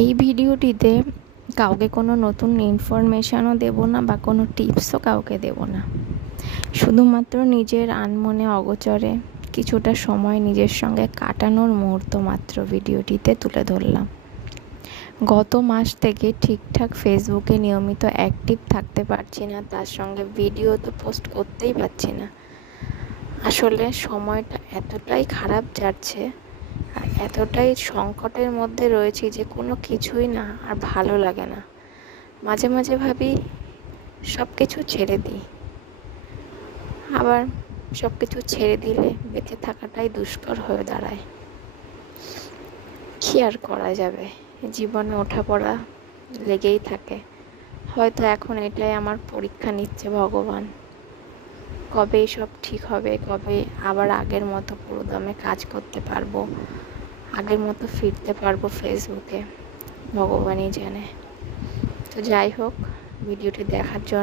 এই ভিডিওটিতে কাউকে কোনো নতুন ইনফরমেশানও দেব না বা কোনো টিপসও কাউকে দেব না। শুধুমাত্র নিজের আনমনে অগোচরে কিছুটা সময় নিজের সঙ্গে কাটানোর মুহূর্ত মাত্র ভিডিওটিতে তুলে ধরলাম। গত মাস থেকে ঠিকঠাক ফেসবুকে নিয়মিত অ্যাক্টিভ থাকতে পারছি না, তার সঙ্গে ভিডিও তো পোস্ট করতেই পারছি না। আসলে সময়টা এতটাই খারাপ যাচ্ছে আর এতটাই সংকটের মধ্যে রয়েছি যে কোনো কিছুই না আর ভালো লাগে না। মাঝে মাঝে ভাবি সব কিছু ছেড়ে দিই, আবার সব কিছু ছেড়ে দিলে বেঁচে থাকাটাই দুষ্কর হয়ে দাঁড়ায়। কী আর করা যাবে, জীবনে ওঠাপড়া লেগেই থাকে। হয়তো এখন এটাই আমার পরীক্ষা নিচ্ছে ভগবান। কবে সব ঠিক হবে, কবে আবার আগের মতো পুরোদমে কাজ করতে পারবো, আগের মতো ফিরতে পারবো ফেসবুকে, ভগবানই জানে। তো যাই হোক, ভিডিওটি দেখার জন্য